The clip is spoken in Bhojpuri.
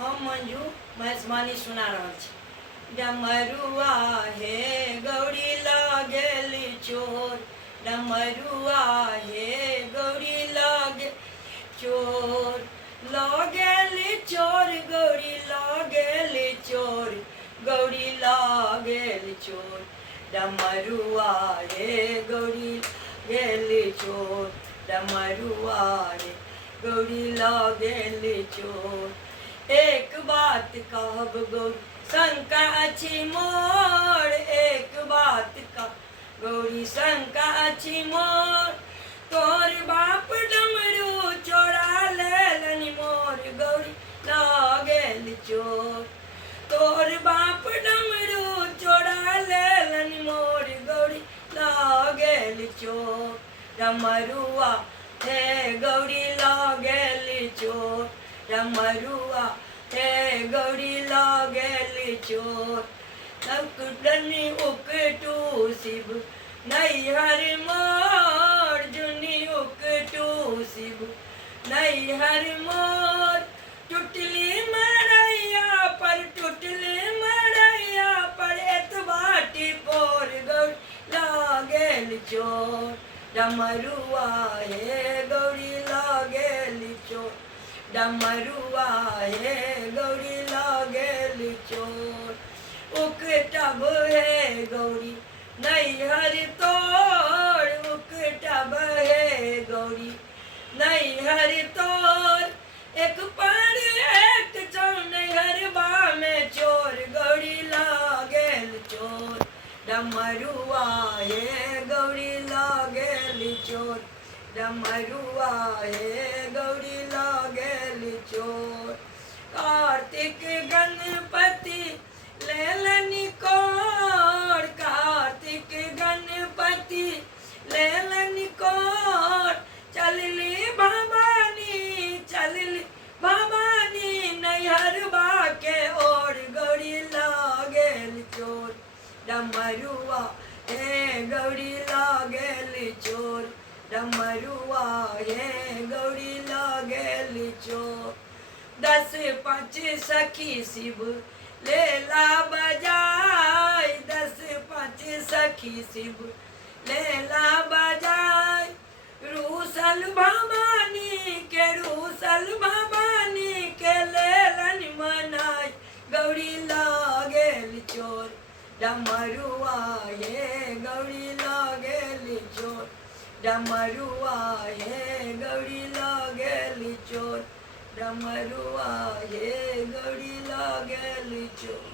हम मंजू महसमानी सुना रहा छी। डमरुआ हे गौरी लागेली चोर, डमरुआ हे गौरी लागे चोर, लागेली चोर गौरी लागेली चोर, गौरी लागेली चोर, डमरुआ हे गौरी लागेली चोर, डमरुआ हे गौरी लागेली चोर। एक बात कहब गौरी शंका अछि मोर, एक बात का गौरी शंका अछि मोर, तोर बाप डमरू चोरा लेलनि मोर, गौरी लागेल चोर, तोर बाप डमरू चोरा लेलनि मोर, गौरी लागेल चोर, डमरुआ हे गौरी लागेल चोर, डमरुआ हे गौरी लागेली चोर। नकुडनी उकटू शिव नैहर मोर, जुनी उकटू शिव नैहर मोर, टुटली मड़ैया पर टुटली मड़ैया पर एतबाटी पोर, गौरी लागेल चोर, डमरुआ हे गौरी लागेल चोर, डमरुआ हे गौरी लागेली चोर। उकटब हे गौरी नैहर तोर, उकटब हे गौरी नैहर तोर, एक पर एक नैहरबा में चोर, गौरी लागेल चोर, डमरुआ हे गौरी लागेल चोर, डमरुआ हे गौरी लागेल चोर। कार्तिक गणपति लेलनि कोर, कार्तिक गणपति लेलनि कोर, चलली भवानी चलली भवानी नैहरबा के ओर, गौरी लागेल चोर, डमरुआ हे गौरी लागेल चोर, डमरुआ हे गौरी लागेल चोर। 10 5 सखी शिव लेला बजाय, 10 5 सखी शिव लेला बजाय, रूसल भवानी के रूसल भवानी के लेलन मनाय, गौरी लागेल चोर, डमरुआ हे गौरी लागेल चोर, डमरुआ हे गौरी लागेल चोर, डमरुआ हे गौरी लागेल चोर।